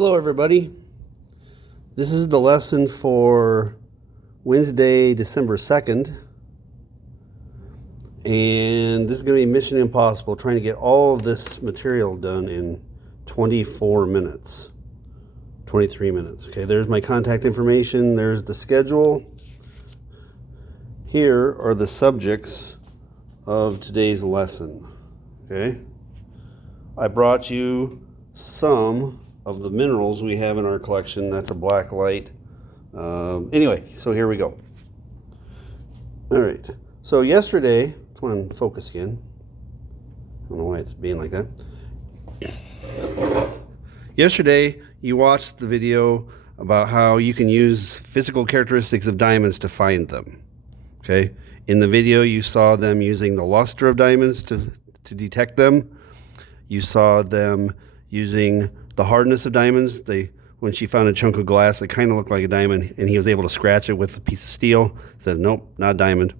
Hello everybody. This is the lesson for Wednesday, December 2nd. And this is going to be Mission Impossible, trying to get all of this material done in 24 minutes. 23 minutes. Okay, there's my contact information. There's the schedule. Here are the subjects of today's lesson. Okay, I brought you some of the minerals we have in our collection. That's a black light. Anyway, so here we go. All right. So yesterday, come on, focus again. I don't know why it's being like that. Yesterday, you watched the video about how you can use physical characteristics of diamonds to find them. Okay. In the video, you saw them using the luster of diamonds to detect them. You saw them using the hardness of diamonds. When she found a chunk of glass that kind of looked like a diamond, and he was able to scratch it with a piece of steel, said, nope, not diamond.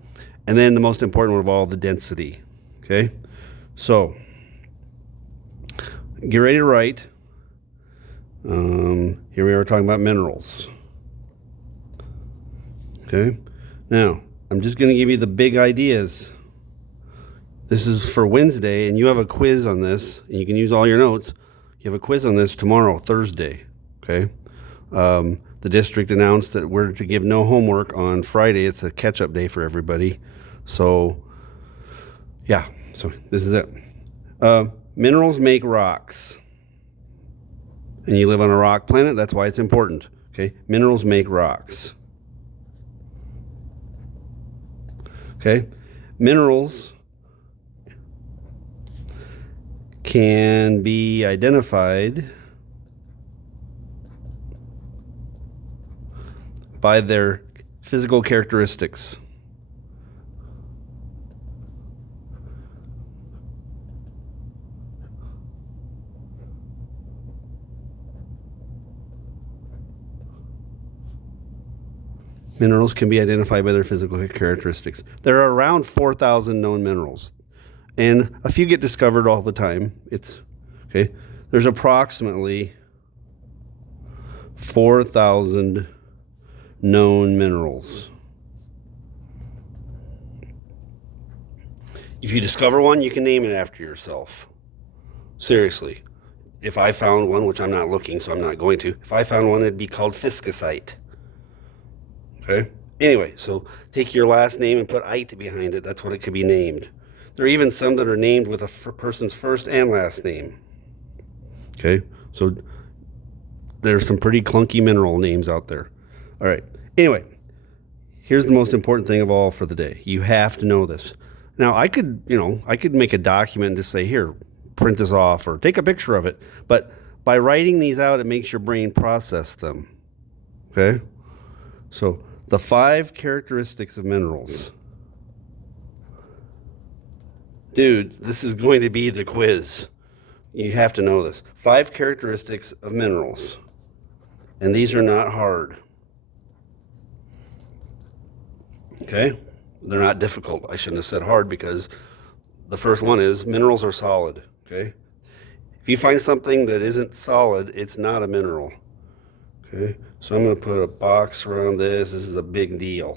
And then the most important one of all, the density. Okay? So, get ready to write. Here we are talking about minerals. Okay? Now, I'm just going to give you the big ideas. This is for Wednesday, and you have a quiz on this, and you can use all your notes. You have a quiz on this tomorrow, Thursday. Okay? The district announced that we're to give no homework on Friday. It's a catch-up day for everybody. So, yeah. So this is it. Minerals make rocks. And you live on a rock planet. That's why it's important. Okay? Minerals make rocks. Okay? Minerals can be identified by their physical characteristics. Minerals can be identified by their physical characteristics. There are around 4,000 known minerals, and a few get discovered all the time. Okay. There's approximately 4,000 known minerals. If you discover one, you can name it after yourself. Seriously. If I found one, which I'm not looking, so I'm not going to. If I found one, it'd be called fiscusite. Okay? Anyway, so take your last name and put "ite" behind it. That's what it could be named. There are even some that are named with a person's first and last name. Okay? So there's some pretty clunky mineral names out there. All right. Anyway, here's the most important thing of all for the day. You have to know this. Now, I could make a document and just say, here, print this off or take a picture of it. But by writing these out, it makes your brain process them. Okay? So the 5 characteristics of minerals. Dude, this is going to be the quiz. You have to know this. 5 characteristics of minerals. And these are not hard. Okay? They're not difficult. I shouldn't have said hard because the first one is minerals are solid. Okay? If you find something that isn't solid, it's not a mineral. Okay? So I'm going to put a box around this. This is a big deal.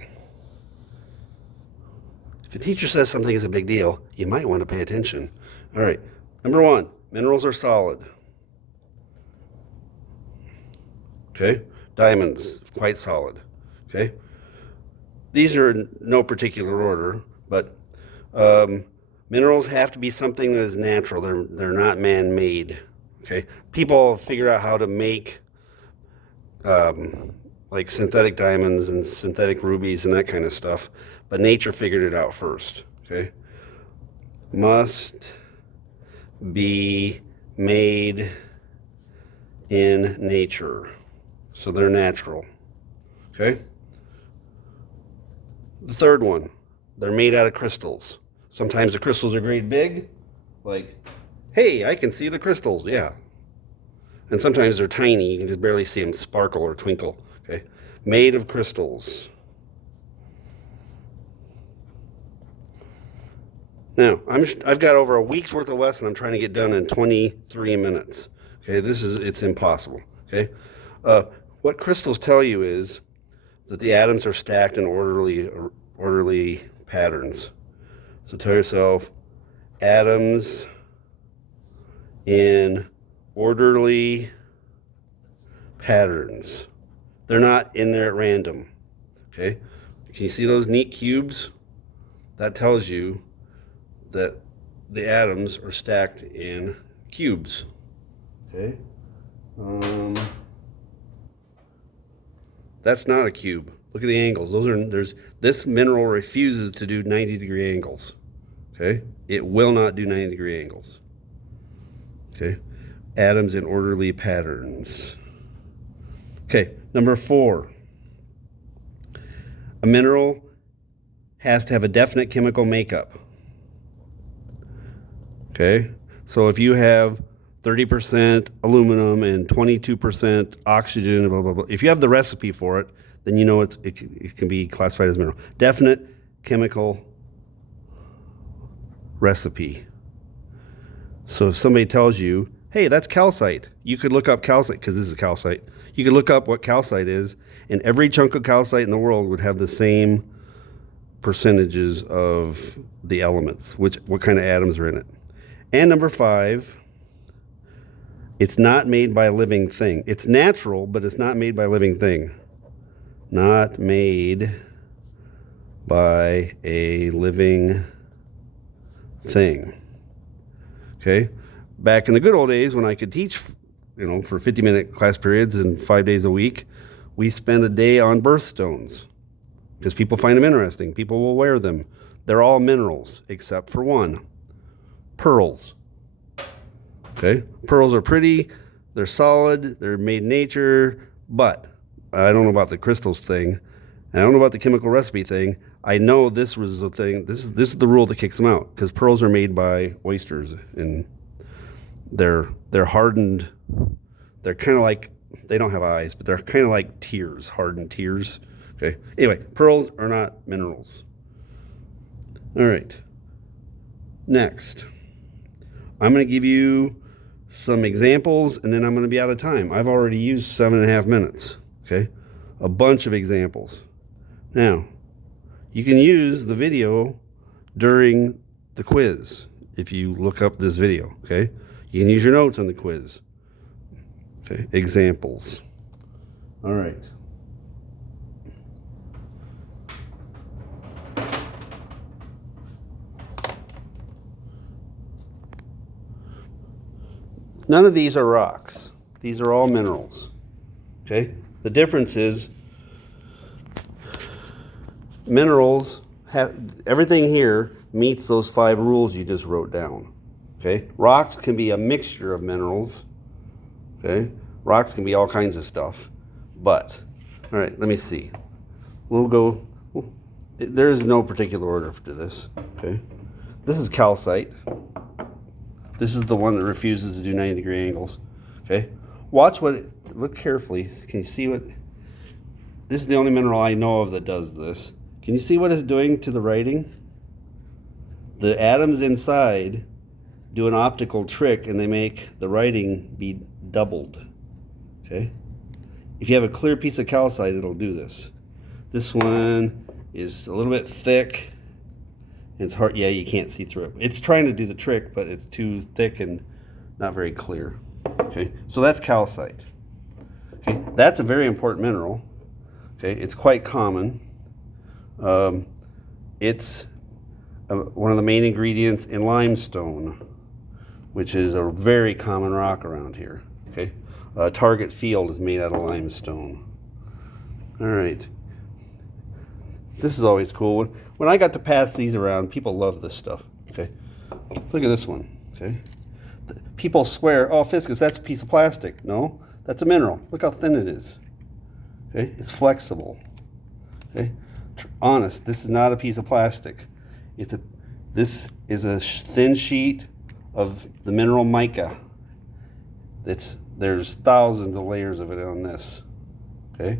If a teacher says something is a big deal, you might want to pay attention. All right. Number 1, minerals are solid. Okay? Diamonds, quite solid. Okay? These are in no particular order, but minerals have to be something that is natural. They're not man-made. Okay? People figure out how to make like synthetic diamonds and synthetic rubies and that kind of stuff, but nature figured it out first. Okay? Must be made in nature. So they're natural. Okay? The third one, they're made out of crystals. Sometimes the crystals are great big, like, hey, I can see the crystals, yeah. And sometimes they're tiny, you can just barely see them sparkle or twinkle, okay? Made of crystals. Now, I've got over a week's worth of lesson I'm trying to get done in 23 minutes. Okay, it's impossible. Okay. What crystals tell you is that the atoms are stacked in orderly patterns. So tell yourself, atoms in orderly patterns. They're not in there at random. Okay. Can you see those neat cubes? That tells you that the atoms are stacked in cubes. Okay. That's not a cube. Look at the angles. This mineral refuses to do 90-degree angles. Okay? It will not do 90-degree angles. Okay? Atoms in orderly patterns. Okay, number 4. A mineral has to have a definite chemical makeup. Okay? So if you have 30% aluminum and 22% oxygen, blah, blah, blah. If you have the recipe for it, then you know it can be classified as mineral. Definite chemical recipe. So if somebody tells you, hey, that's calcite, you could look up calcite, because this is calcite. You could look up what calcite is, and every chunk of calcite in the world would have the same percentages of the elements, what kind of atoms are in it. And number 5, it's not made by a living thing. It's natural, but it's not made by a living thing. Not made by a living thing. Okay? Back in the good old days when I could teach, for 50-minute class periods and 5 days a week, we spent a day on birthstones because people find them interesting. People will wear them. They're all minerals except for one. Pearls. Okay? Pearls are pretty, they're solid, they're made in nature, but I don't know about the crystals thing, and I don't know about the chemical recipe thing. I know this was the thing, this is the rule that kicks them out, because pearls are made by oysters, and they're hardened, they're kind of like, they don't have eyes, but they're kind of like tears, hardened tears. Okay? Anyway, pearls are not minerals. All right. Next, I'm going to give you some examples, and then I'm going to be out of time. I've already used 7.5 minutes. Okay? A bunch of examples. Now, you can use the video during the quiz if you look up this video. Okay? You can use your notes on the quiz. Okay? Examples. All right. None of these are rocks. These are all minerals. Okay? The difference is minerals have, everything here meets those 5 rules you just wrote down. Okay? Rocks can be a mixture of minerals. Okay? Rocks can be all kinds of stuff. But, all right, let me see. We'll go, there is no particular order to this. Okay? This is calcite. This is the one that refuses to do 90-degree angles. Okay? Watch look carefully. Can you see what, this is the only mineral I know of that does this. Can you see what it's doing to the writing? The atoms inside do an optical trick and they make the writing be doubled. Okay? If you have a clear piece of calcite, it'll do this. This one is a little bit thick. It's hard, yeah, you can't see through it. It's trying to do the trick, but it's too thick and not very clear. Okay, so that's calcite. Okay, that's a very important mineral. Okay, it's quite common. It's one of the main ingredients in limestone, which is a very common rock around here. Okay, Target Field is made out of limestone. All right. This is always cool. When I got to pass these around, people love this stuff. Okay, look at this one. Okay, people swear, oh, Fiscus, that's a piece of plastic. No, that's a mineral. Look how thin it is. Okay, it's flexible. Okay, honest, this is not a piece of plastic. This is a thin sheet of the mineral mica. There's thousands of layers of it on this. Okay,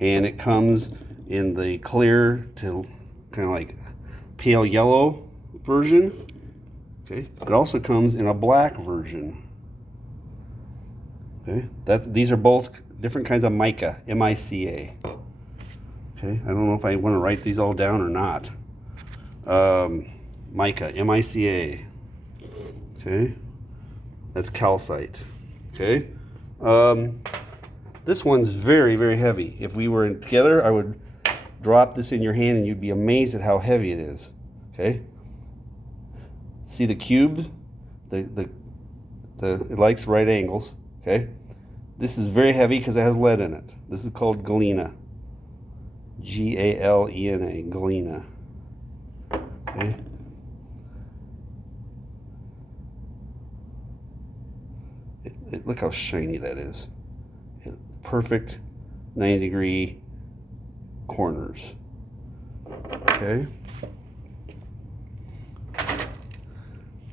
and it comes in the clear to kind of like pale yellow version. Okay, it also comes in a black version. Okay, these are both different kinds of mica, M-I-C-A. Okay, I don't know if I want to write these all down or not. Mica, M-I-C-A. Okay, that's calcite. Okay, this one's very, very heavy. If we were together, I would drop this in your hand and you'd be amazed at how heavy it is. Okay, see the cube? It likes right angles. Okay, this is very heavy because it has lead in it. This is called galena. G-A-L-E-N-A, galena. Okay. Look how shiny that is. Perfect 90-degree corners. Okay.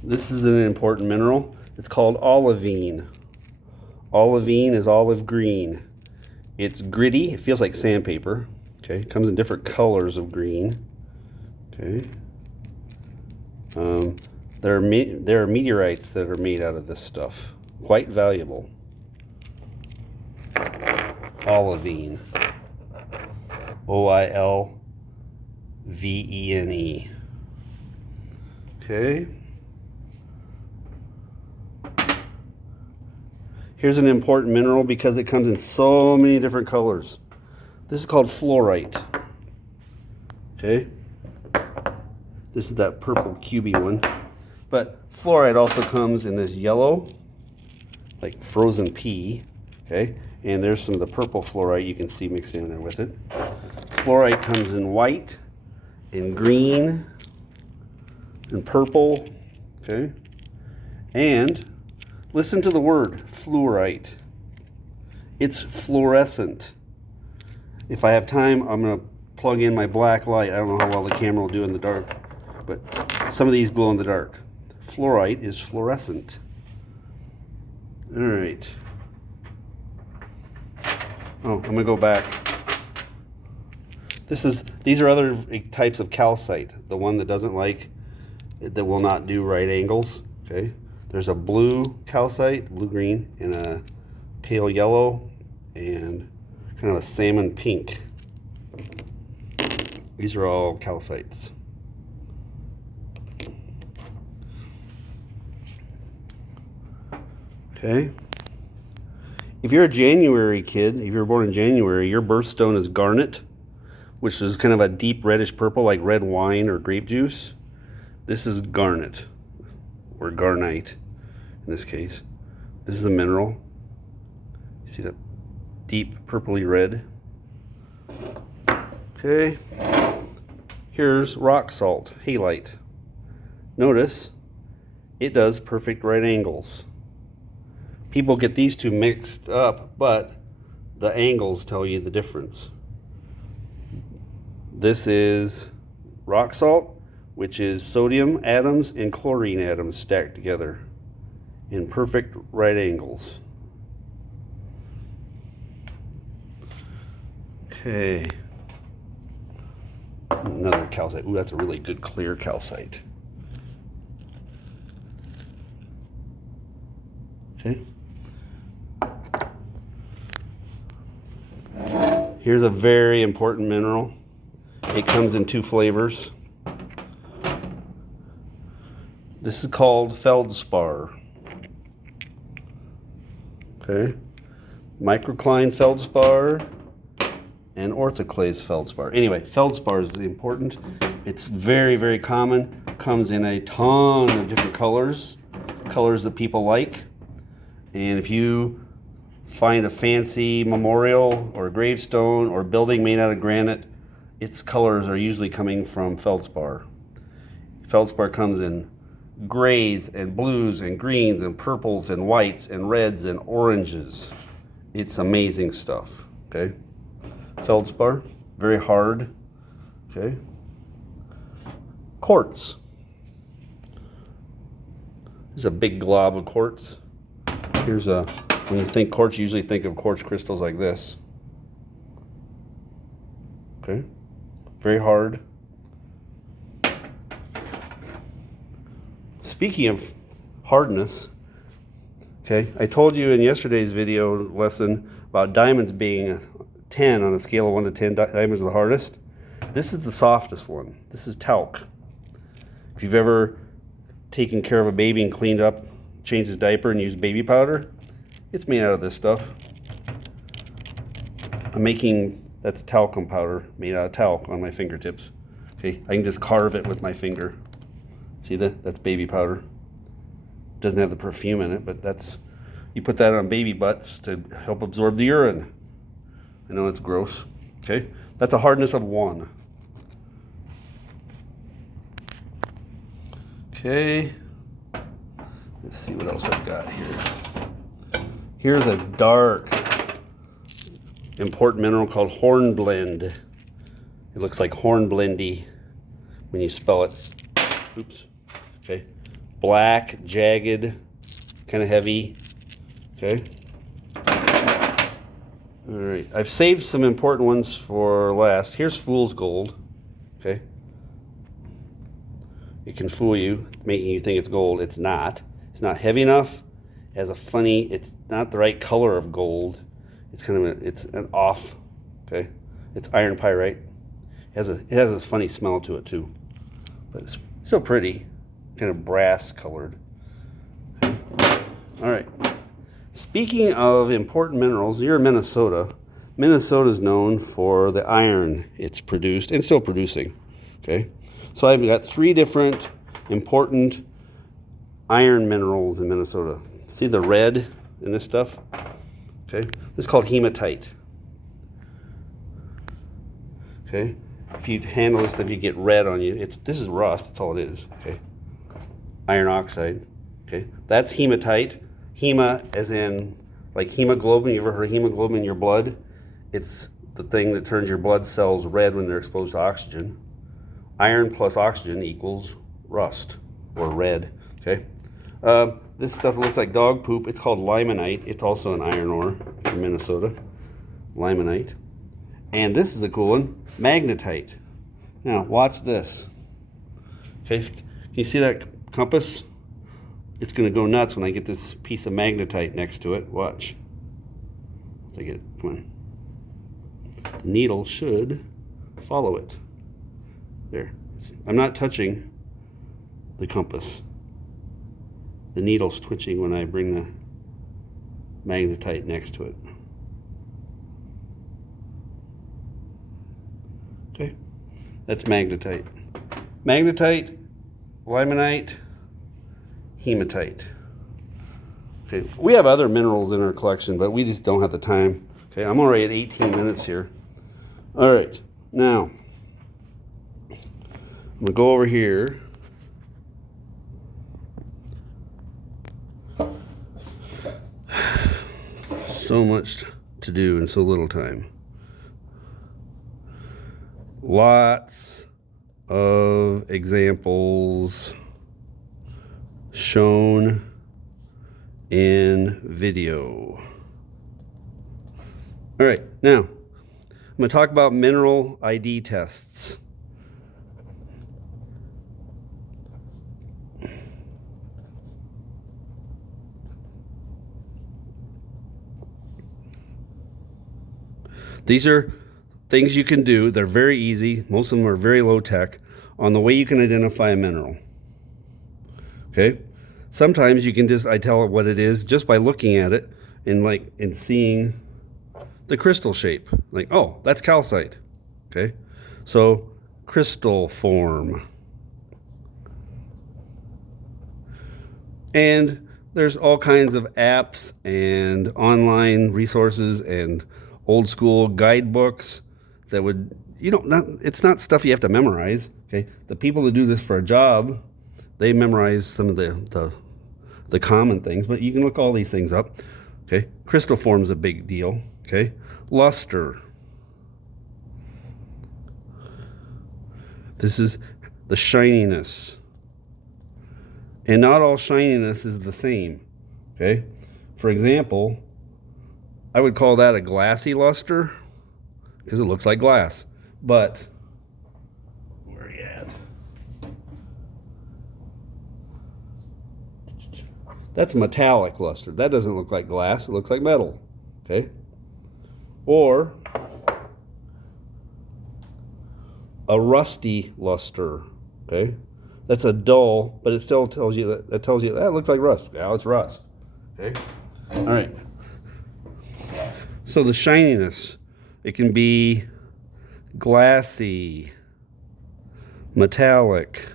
This is an important mineral. It's called olivine. Olivine is olive green. It's gritty. It feels like sandpaper. Okay. It comes in different colors of green. Okay. There are meteorites that are made out of this stuff. Quite valuable. Olivine. O-I-L-V-E-N-E. Okay. Here's an important mineral because it comes in so many different colors. This is called fluorite. Okay. This is that purple cubey one. But fluorite also comes in this yellow, like frozen pea. Okay. And there's some of the purple fluorite you can see mixed in there with it. Fluorite comes in white, and green, and purple. Okay. And listen to the word fluorite. It's fluorescent. If I have time, I'm going to plug in my black light. I don't know how well the camera will do in the dark, but some of these glow in the dark. Fluorite is fluorescent. All right. Oh, I'm going to go back. These are other types of calcite. The one that doesn't like, that will not do right angles. Okay. There's a blue calcite, blue-green, and a pale yellow, and kind of a salmon pink. These are all calcites. Okay. If you're a January kid, if you're born in January, your birthstone is garnet, which is kind of a deep reddish purple, like red wine or grape juice. This is garnet, or garnite in this case. This is a mineral. You see that deep purpley red? Okay. Here's rock salt, halite. Notice it does perfect right angles. People get these two mixed up, but the angles tell you the difference. This is rock salt, which is sodium atoms and chlorine atoms stacked together in perfect right angles. Okay. Another calcite. Ooh, that's a really good clear calcite. Okay. Here's a very important mineral. It comes in two flavors. This is called feldspar. Okay. Microcline feldspar and orthoclase feldspar. Anyway, feldspar is important. It's very, very common. Comes in a ton of different colors that people like. And if you find a fancy memorial or a gravestone or building made out of granite, its colors are usually coming from feldspar. Feldspar comes in grays and blues and greens and purples and whites and reds and oranges. It's amazing stuff. Okay. Feldspar, very hard. Okay. Quartz. This is a big glob of quartz. Here's a, when you think quartz, you usually think of quartz crystals like this. Okay. Very hard. Speaking of hardness, Okay, I told you in yesterday's video lesson about diamonds being a 10 on a scale of 1 to 10. Diamonds are the hardest. This is the softest one. This is talc. If you've ever taken care of a baby and cleaned up, changed his diaper and used baby powder, it's made out of this stuff. I'm making, that's talcum powder made out of talc on my fingertips. Okay, I can just carve it with my finger. See that? That's baby powder. Doesn't have the perfume in it, but that's, you put that on baby butts to help absorb the urine. I know it's gross. Okay, that's a hardness of 1. Okay, let's see what else I've got here. Here's a dark, important mineral called hornblende. It looks like hornblendy when you spell it. Oops. Okay, black, jagged, kind of heavy. Okay. All right, I've saved some important ones for last. Here's fool's gold. Okay. It can fool you, making you think it's gold. It's not. It's not heavy enough. It has a funny, it's not the right color of gold. It's kind of it's an off. Okay. It's iron pyrite. It has this funny smell to it too. But it's still pretty. Kind of brass colored. Okay. All right. Speaking of important minerals, you're in Minnesota. Minnesota is known for the iron it's produced and still producing. Okay. So I've got 3 different important iron minerals in Minnesota. See the red in this stuff? Okay. This is called hematite. Okay. If you handle this stuff, you get red on you. This is rust. That's all it is. Okay. Iron oxide. Okay. That's hematite. Hema as in like hemoglobin. You ever heard of hemoglobin in your blood? It's the thing that turns your blood cells red when they're exposed to oxygen. Iron plus oxygen equals rust or red. Okay. This stuff looks like dog poop. It's called limonite. It's also an iron ore from Minnesota. Limonite. And this is a cool one, magnetite. Now watch this. Okay. Can you see that compass? It's going to go nuts when I get this piece of magnetite next to it. Watch. Take it. Come on. The needle should follow it. There. I'm not touching the compass. The needle's twitching when I bring the magnetite next to it. Okay. That's magnetite. Magnetite, limonite, hematite. Okay, we have other minerals in our collection, but we just don't have the time. Okay, I'm already at 18 minutes here. All right, now I'm gonna go over here. So much to do in so little time. Lots of examples shown in video. All right, now I'm going to talk about mineral ID tests. These are things you can do. They're very easy. Most of them are very low tech on the way you can identify a mineral. Okay? Sometimes you can just, I tell it what it is just by looking at it and seeing the crystal shape. Like, oh, that's calcite. Okay? So, crystal form. And there's all kinds of apps and online resources and old school guidebooks that would, it's not stuff you have to memorize. Okay? The people that do this for a job, they memorize some of the common things, but you can look all these things up. Okay? Crystal form is a big deal. Okay? Luster. This is the shininess. And not all shininess is the same. Okay? For example, I would call that a glassy luster because it looks like glass. But where are you at? That's metallic luster. That doesn't look like glass. It looks like metal. Okay? Or a rusty luster. Okay? That's a dull, but it still tells you that that looks like rust. Now it's rust. Okay? All right. So the shininess, it can be glassy, metallic,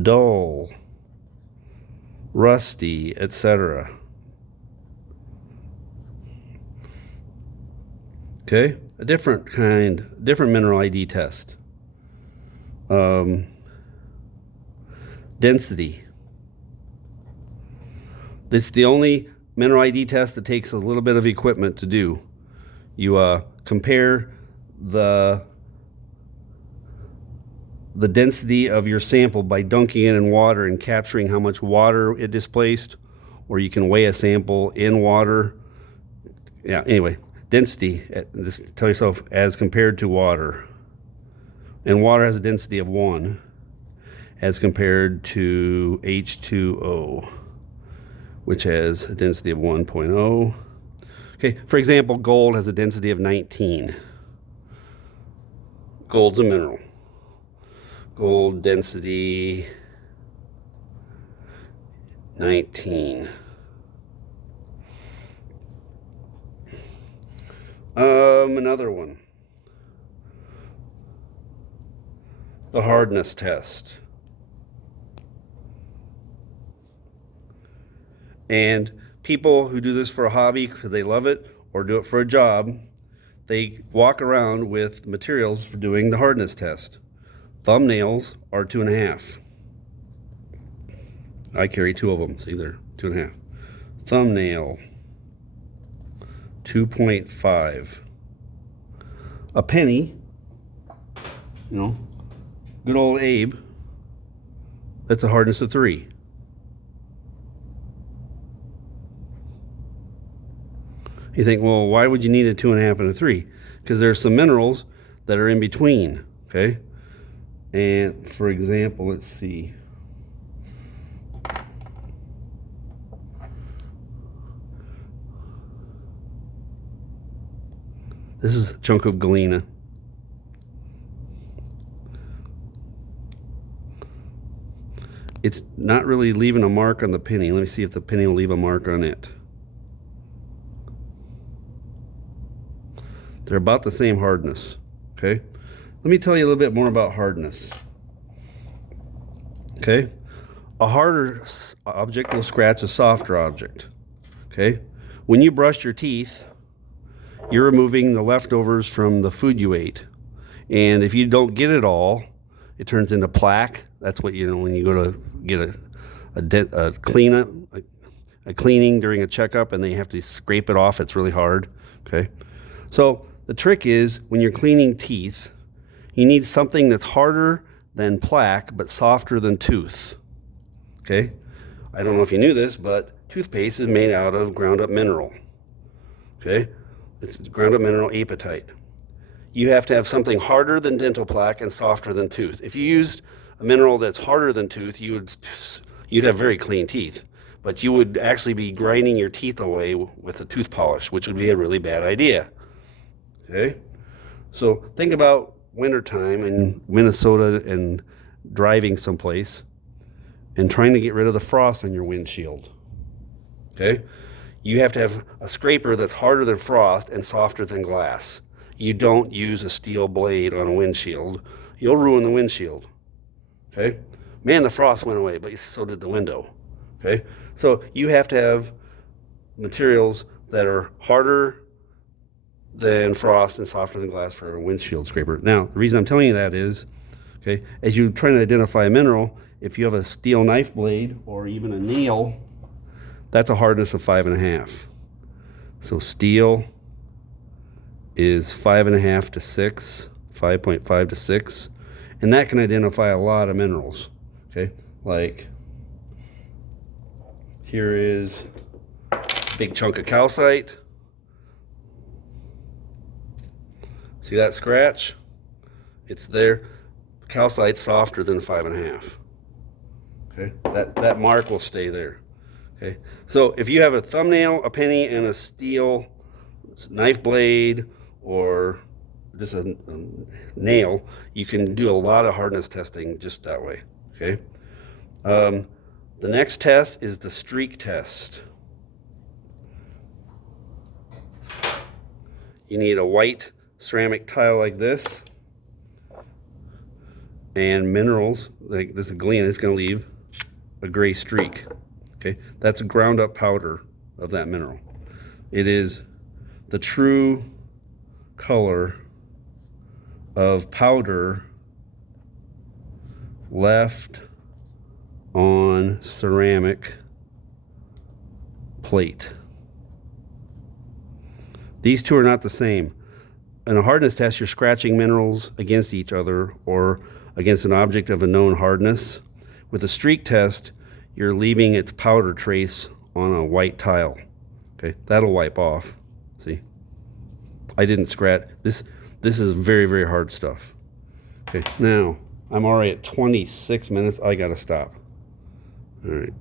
dull, rusty, etc. Okay, a different mineral ID test. Density. This is the only mineral ID test that takes a little bit of equipment to do. You compare the density of your sample by dunking it in water and capturing how much water it displaced, or you can weigh a sample in water. Yeah, anyway, density, just tell yourself as compared to water. And water has a density of 1 as compared to H2O, which has a density of 1.0. Okay, for example, gold has a density of 19. Gold's a mineral. Gold density 19. Another one. The hardness test. And people who do this for a hobby because they love it or do it for a job, they walk around with materials for doing the hardness test. Thumbnails are 2.5. I carry 2 of them, so either 2.5. Thumbnail, 2.5. A penny, good old Abe, that's a hardness of 3. You think, well, why would you need a 2.5 and a 3? Because there's some minerals that are in between, okay? And for example, let's see. This is a chunk of galena. It's not really leaving a mark on the penny. Let me see if the penny will leave a mark on it. They're about the same hardness, okay? Let me tell you a little bit more about hardness. Okay? A harder object will scratch a softer object. Okay? When you brush your teeth, you're removing the leftovers from the food you ate. And if you don't get it all, it turns into plaque. That's what, when you go to get a cleaning during a checkup and they have to scrape it off, it's really hard. Okay? So the trick is when you're cleaning teeth, you need something that's harder than plaque, but softer than tooth. Okay? I don't know if you knew this, but toothpaste is made out of ground up mineral. Okay? It's ground up mineral apatite. You have to have something harder than dental plaque and softer than tooth. If you used a mineral that's harder than tooth, you'd have very clean teeth. But you would actually be grinding your teeth away with a tooth polish, which would be a really bad idea. Okay? So think about wintertime in Minnesota and driving someplace and trying to get rid of the frost on your windshield. Okay? You have to have a scraper that's harder than frost and softer than glass. You don't use a steel blade on a windshield. You'll ruin the windshield. Okay? Man, the frost went away, but so did the window. Okay? So you have to have materials that are harder than frost and softer than glass for a windshield scraper. Now, the reason I'm telling you that is, okay, as you're trying to identify a mineral, if you have a steel knife blade or even a nail, that's a hardness of 5.5. So steel is 5.5 to 6, 5.5 to 6, and that can identify a lot of minerals. Okay, like here is a big chunk of calcite. See that scratch? It's there. Calcite's softer than 5.5. Okay, that mark will stay there. Okay, so if you have a thumbnail, a penny, and a steel knife blade, or just a nail, you can do a lot of hardness testing just that way. Okay. The next test is the streak test. You need a white ceramic tile like this, and minerals like this Gleam is going to leave a gray streak. Okay, that's a ground up powder of that mineral. It is the true color of powder left on ceramic plate. These two are not the same. In a hardness test, you're scratching minerals against each other or against an object of a known hardness. With a streak test, you're leaving its powder trace on a white tile. Okay, that'll wipe off. See, I didn't scratch. This is very, very hard stuff. Okay, now I'm already at 26 minutes. I gotta stop. All right.